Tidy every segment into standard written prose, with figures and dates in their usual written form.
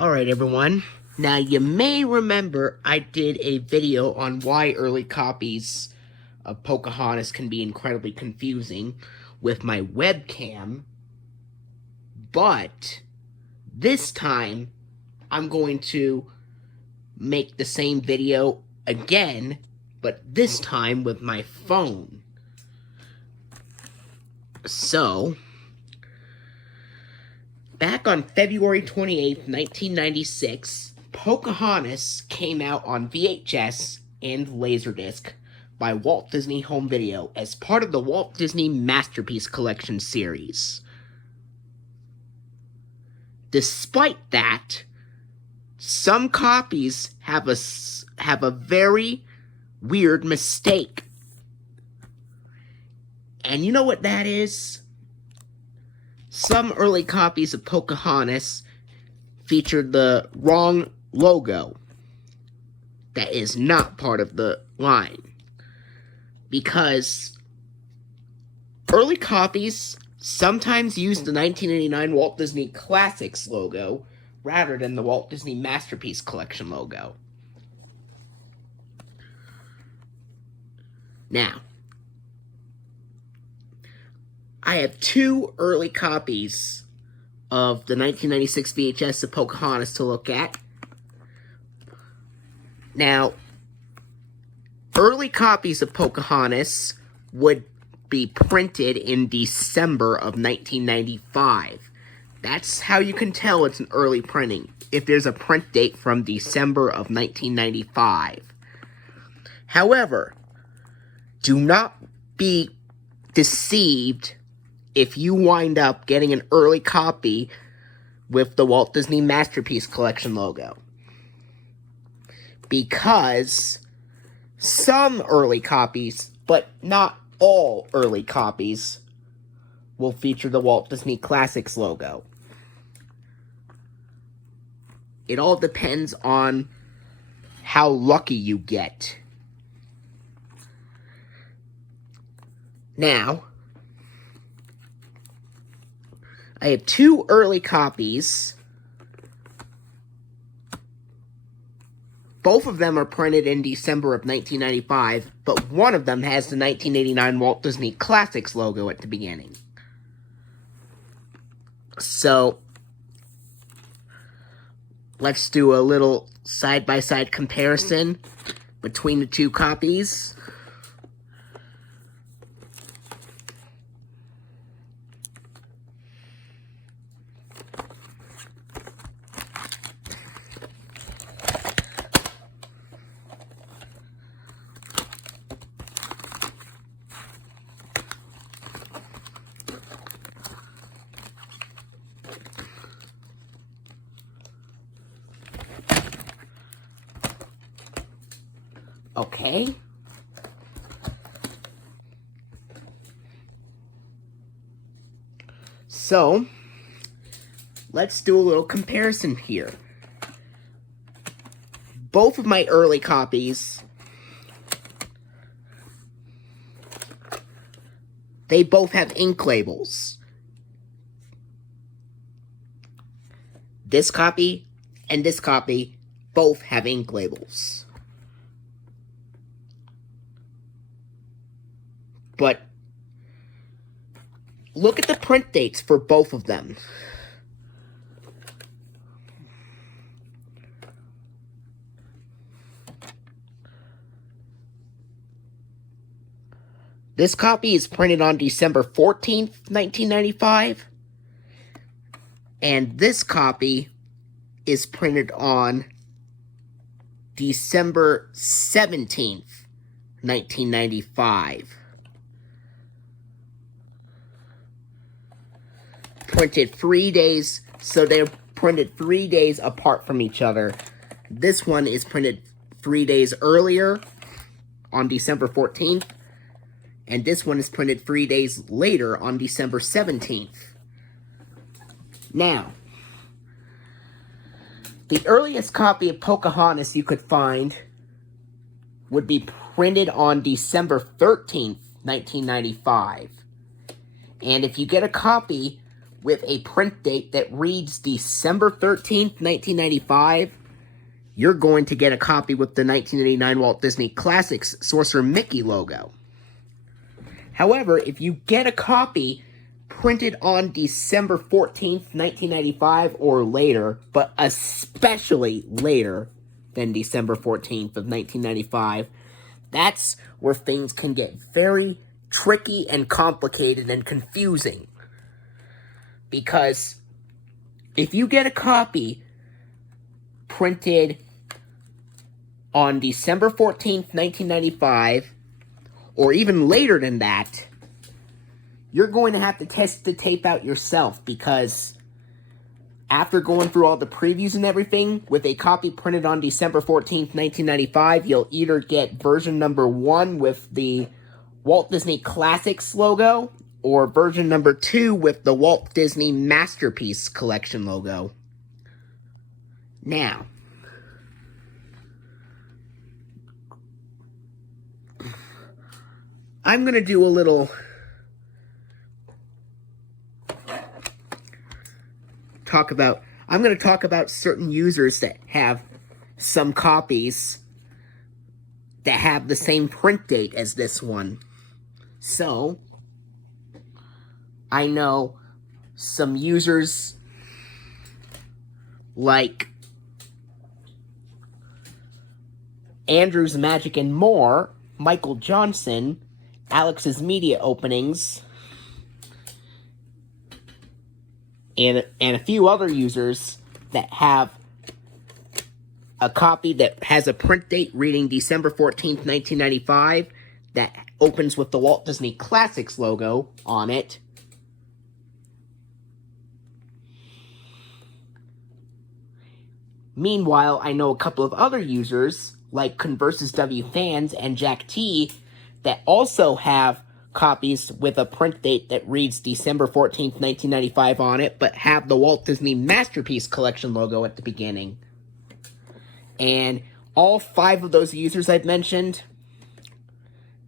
Alright everyone, now you may remember I did a video on why early copies of Pocahontas can be incredibly confusing with my webcam, but this time I'm going to make the same video again, but this time with my phone. So, back on February 28th, 1996, Pocahontas came out on VHS and Laserdisc by Walt Disney Home Video as part of the Walt Disney Masterpiece Collection series. Despite that, some copies have a very weird mistake. And you know what that is? Some early copies of Pocahontas featured the wrong logo. That is not part of the line. Because early copies sometimes used the 1989 Walt Disney Classics logo rather than the Walt Disney Masterpiece Collection logo. Now, I have two early copies of the 1996 VHS of Pocahontas to look at. Now, early copies of Pocahontas would be printed in December of 1995. That's how you can tell it's an early printing, if there's a print date from December of 1995. However, do not be deceived if you wind up getting an early copy with the Walt Disney Masterpiece Collection logo. Because some early copies, but not all early copies, will feature the Walt Disney Classics logo. It all depends on how lucky you get. Now, I have two early copies. Both of them are printed in December of 1995, but one of them has the 1989 Walt Disney Classics logo at the beginning. So, let's do a little side-by-side comparison between the two copies. Okay. So, let's do a little comparison here. Both of my early copies, they both have ink labels. This copy and this copy both have ink labels. But look at the print dates for both of them. This copy is printed on December 14th, 1995. And this copy is printed on December 17th, 1995. Printed 3 days, so they're printed 3 days apart from each other. This one is printed 3 days earlier on December 14th, and this one is printed 3 days later on December 17th. Now, the earliest copy of Pocahontas you could find would be printed on December 13th, 1995. And if you get a copy with a print date that reads December 13th, 1995, you're going to get a copy with the 1989 Walt Disney Classics Sorcerer Mickey logo. However, if you get a copy printed on December 14th, 1995 or later, but especially later than December 14th of 1995, that's where things can get very tricky and complicated and confusing. Because if you get a copy printed on December 14th, 1995, or even later than that, you're going to have to test the tape out yourself, because after going through all the previews and everything, with a copy printed on December 14th, 1995, you'll either get version number 1 with the Walt Disney Classics logo, or version number 2 with the Walt Disney Masterpiece Collection logo. Now, I'm going to do a little I'm going to talk about certain users that have some copies that have the same print date as this one. So, I know some users like Andrew's Magic and More, Michael Johnson, Alex's Media Openings, and a few other users that have a copy that has a print date reading December 14th, 1995, that opens with the Walt Disney Classics logo on it. Meanwhile, I know a couple of other users, like Conversus W Fans and Jack T, that also have copies with a print date that reads December 14th, 1995 on it, but have the Walt Disney Masterpiece Collection logo at the beginning. And all 5 of those users I've mentioned,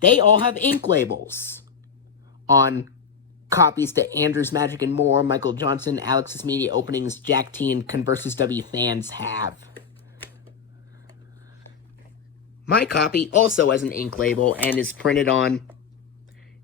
they all have ink labels on copies that Andrew's Magic and More, Michael Johnson, Alex's Media Openings, Jack T, and Conversus W Fans have. My copy also has an ink label and is printed on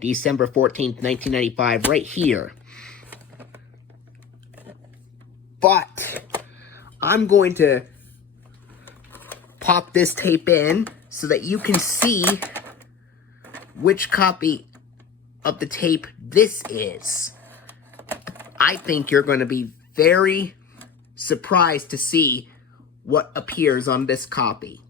December 14th, 1995, right here. But I'm going to pop this tape in so that you can see which copy of the tape this is. I think you're going to be very surprised to see what appears on this copy.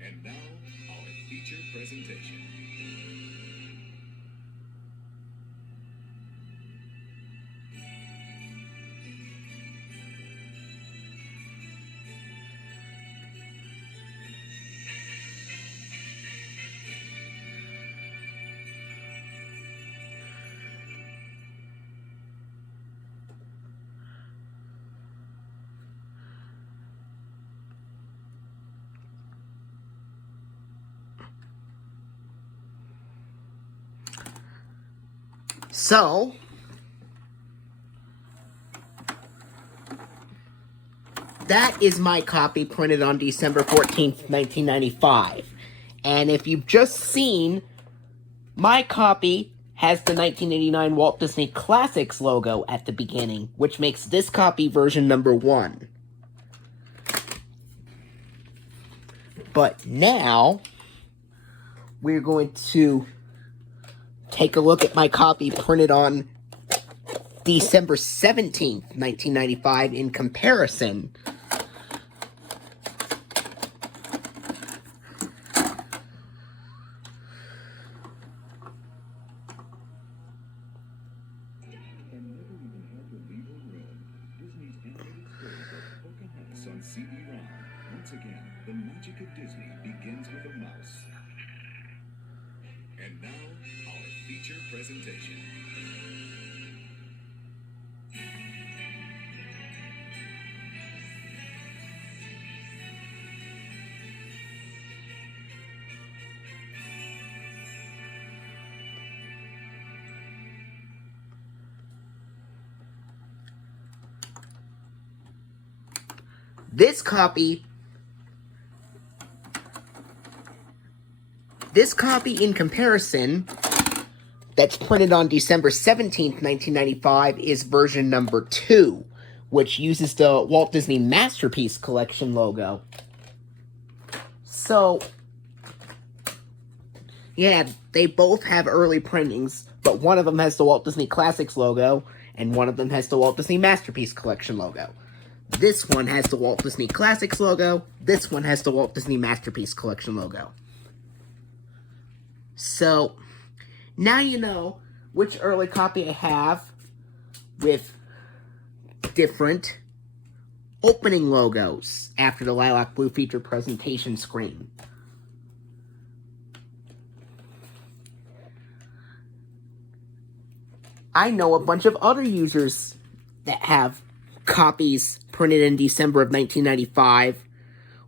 And now, our feature presentation. So, that is my copy printed on December 14th, 1995. And if you've just seen, my copy has the 1989 Walt Disney Classics logo at the beginning, which makes this copy version number 1. But now, we're going to take a look at my copy printed on December 17th, 1995 in comparison. Disney's animated storybook Pocahontas on CD-ROM. Once again, the magic of Disney begins with a mouse. And now, our feature presentation. This copy in comparison, that's printed on December 17th, 1995, is version number 2, which uses the Walt Disney Masterpiece Collection logo. So, yeah, they both have early printings, but one of them has the Walt Disney Classics logo, and one of them has the Walt Disney Masterpiece Collection logo. This one has the Walt Disney Classics logo. This one has the Walt Disney Masterpiece Collection logo. So, now you know which early copy I have with different opening logos after the lilac blue feature presentation screen. I know a bunch of other users that have copies printed in December of 1995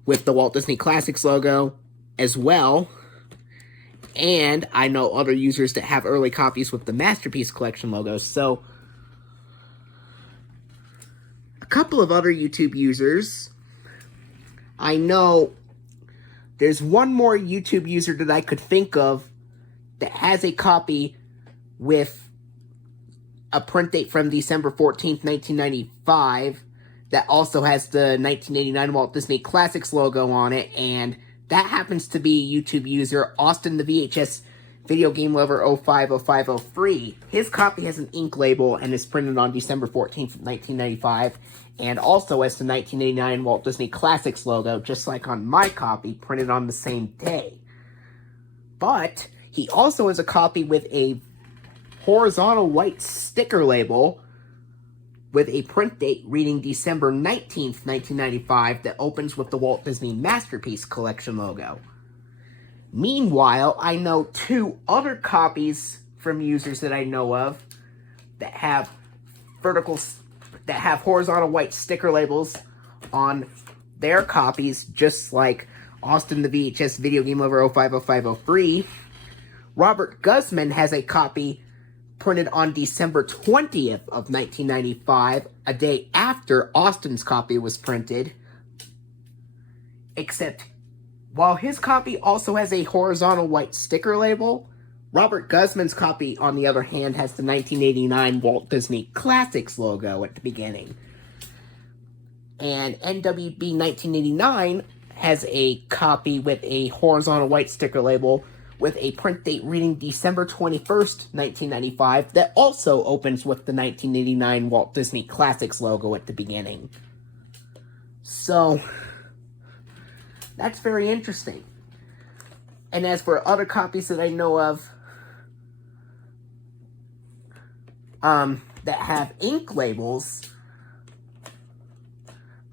with the Walt Disney Classics logo as well. And I know other users that have early copies with the Masterpiece Collection logo. So, a couple of other YouTube users. I know there's one more YouTube user that I could think of that has a copy with a print date from December 14th, 1995 that also has the 1989 Walt Disney Classics logo on it, and that happens to be YouTube user Austin the VHS Video Game Lover 050503. His copy has an ink label and is printed on December 14th, 1995, and also has the 1989 Walt Disney Classics logo, just like on my copy, printed on the same day. But he also has a copy with a horizontal white sticker label with a print date reading December 19th, 1995 that opens with the Walt Disney Masterpiece Collection logo. Meanwhile, I know 2 other copies from users that I know of that have horizontal white sticker labels on their copies, just like Austin the VHS Video Game Lover 050503. Robert Guzman has a copy printed on December 20th of 1995, a day after Austin's copy was printed. Except, while his copy also has a horizontal white sticker label, Robert Guzman's copy, on the other hand, has the 1989 Walt Disney Classics logo at the beginning. And NWB 1989 has a copy with a horizontal white sticker label with a print date reading December 21st, 1995, that also opens with the 1989 Walt Disney Classics logo at the beginning. So, that's very interesting. And as for other copies that I know of, that have ink labels,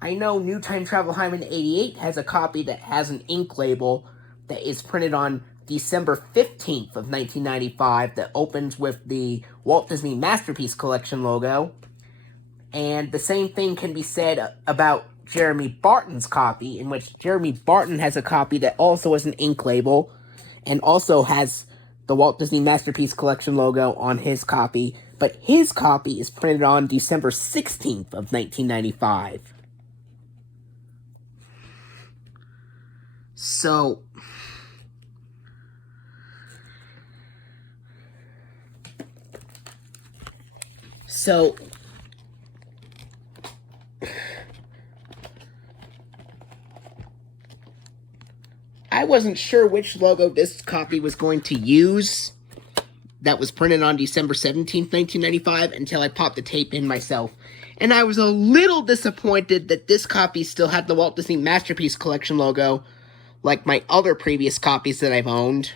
I know New Time Travel Hyman 88 has a copy that has an ink label that is printed on December 15th of 1995 that opens with the Walt Disney Masterpiece Collection logo. And the same thing can be said about Jeremy Barton's copy, in which Jeremy Barton has a copy that also has an ink label and also has the Walt Disney Masterpiece Collection logo on his copy, but his copy is printed on December 16th of 1995. So, I wasn't sure which logo this copy was going to use that was printed on December 17th, 1995, until I popped the tape in myself. And I was a little disappointed that this copy still had the Walt Disney Masterpiece Collection logo, like my other previous copies that I've owned.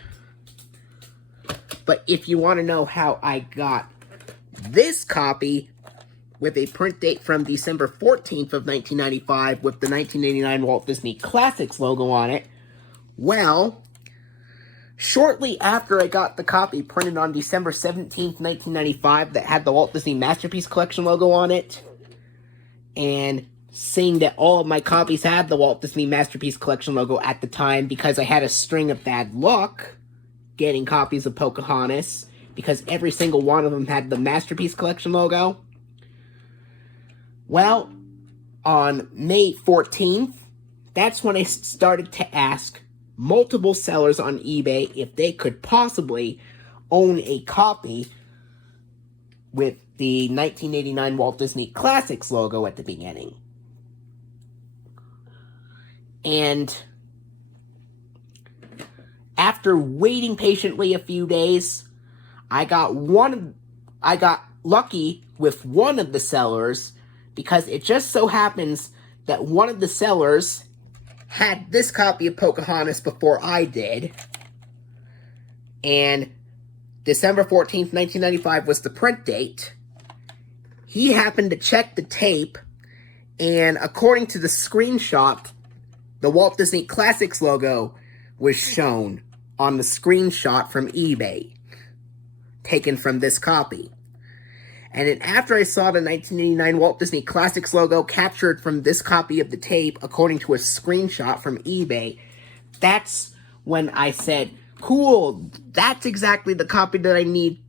But if you want to know how I got this copy with a print date from December 14th of 1995 with the 1989 Walt Disney Classics logo on it, well, Shortly after I got the copy printed on December 17th, 1995, that had the Walt Disney Masterpiece Collection logo on it, and seeing that all of my copies had the Walt Disney Masterpiece Collection logo at the time, because I had a string of bad luck getting copies of Pocahontas, because every single one of them had the Masterpiece Collection logo. Well, on May 14th, that's when I started to ask multiple sellers on eBay if they could possibly own a copy with the 1989 Walt Disney Classics logo at the beginning. And after waiting patiently a few days, I got lucky with one of the sellers, because it just so happens that one of the sellers had this copy of Pocahontas before I did, and December 14th, 1995 was the print date. He happened to check the tape, and according to the screenshot, the Walt Disney Classics logo was shown on the screenshot from eBay, taken from this copy. And then after I saw the 1989 Walt Disney Classics logo captured from this copy of the tape, according to a screenshot from eBay, that's when I said, cool, that's exactly the copy that I need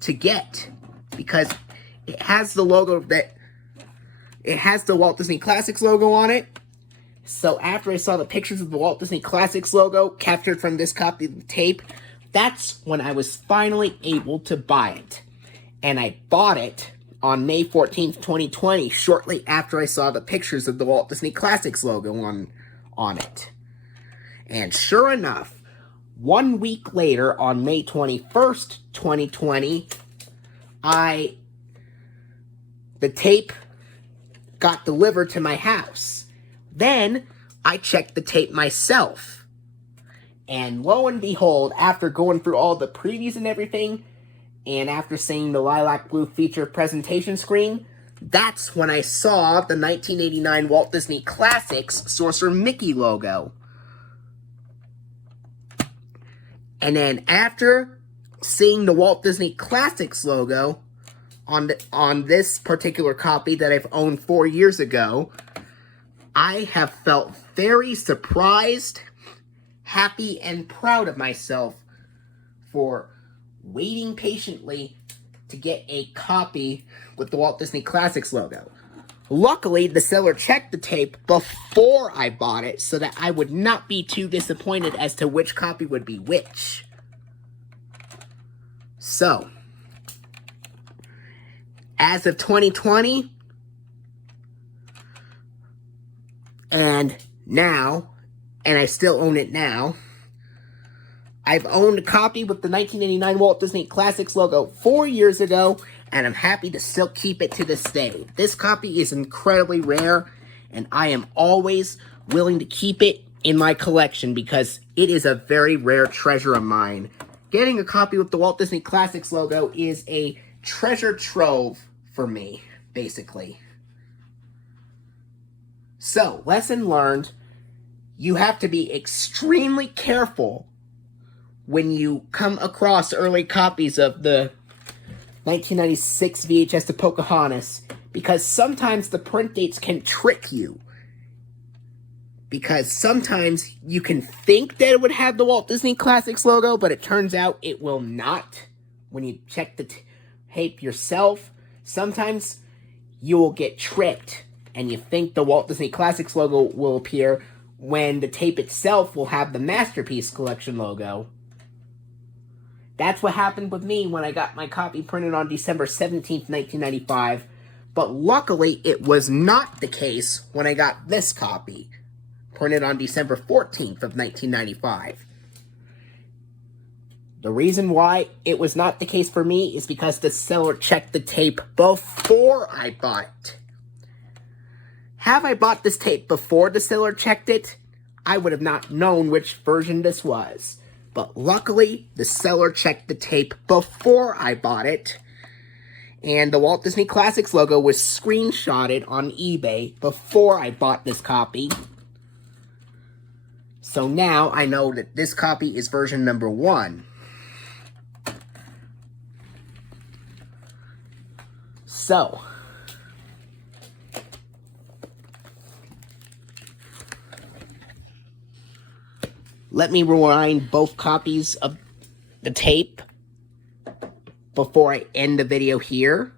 to get. Because it has the logo it has the Walt Disney Classics logo on it. So after I saw the pictures of the Walt Disney Classics logo captured from this copy of the tape, that's when I was finally able to buy it. And I bought it on May 14th, 2020, shortly after I saw the pictures of the Walt Disney Classics logo on it. And sure enough, 1 week later, on May 21st, 2020, the tape got delivered to my house. Then, I checked the tape myself. And lo and behold, after going through all the previews and everything, and after seeing the lilac blue feature presentation screen, that's when I saw the 1989 Walt Disney Classics Sorcerer Mickey logo. And then after seeing the Walt Disney Classics logo on this particular copy that I've owned 4 years ago, I have felt very surprised, happy, and proud of myself for waiting patiently to get a copy with the Walt Disney Classics logo. Luckily, the seller checked the tape before I bought it so that I would not be too disappointed as to which copy would be which. So, as of 2020, and now, and I still own it now, I've owned a copy with the 1989 Walt Disney Classics logo 4 years ago, and I'm happy to still keep it to this day. This copy is incredibly rare, and I am always willing to keep it in my collection because it is a very rare treasure of mine. Getting a copy with the Walt Disney Classics logo is a treasure trove for me, basically. So, lesson learned, you have to be extremely careful when you come across early copies of the 1996 VHS of Pocahontas, because sometimes the print dates can trick you. Because sometimes you can think that it would have the Walt Disney Classics logo, but it turns out it will not. When you check the tape yourself, sometimes you will get tricked, and you think the Walt Disney Classics logo will appear when the tape itself will have the Masterpiece Collection logo. That's what happened with me when I got my copy printed on December 17th, 1995. But luckily, it was not the case when I got this copy, printed on December 14th of 1995. The reason why it was not the case for me is because the seller checked the tape before I bought it. Have I bought this tape before the seller checked it, I would have not known which version this was. But luckily, the seller checked the tape before I bought it, and the Walt Disney Classics logo was screenshotted on eBay before I bought this copy. So now I know that this copy is version number 1. So, let me rewind both copies of the tape before I end the video here.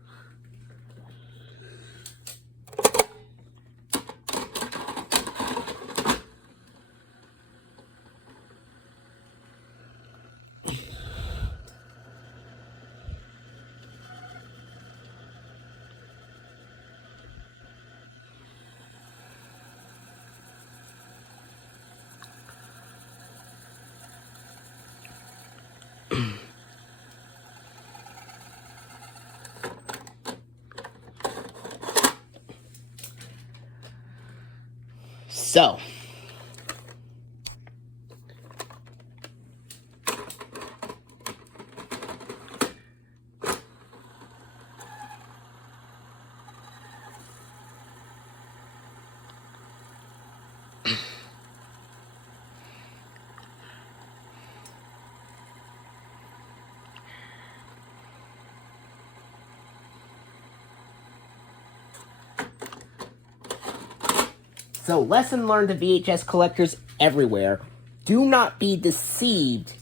So, lesson learned to VHS collectors everywhere. Do not be deceived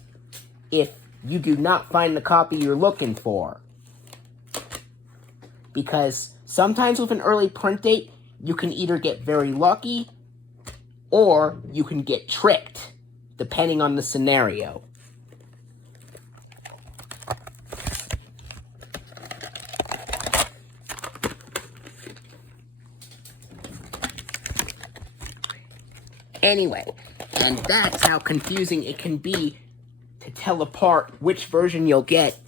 if you do not find the copy you're looking for. Because sometimes with an early print date, you can either get very lucky or you can get tricked, depending on the scenario. Anyway, and that's how confusing it can be to tell apart which version you'll get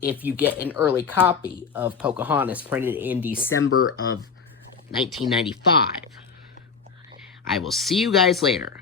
if you get an early copy of Pocahontas printed in December of 1995. I will see you guys later.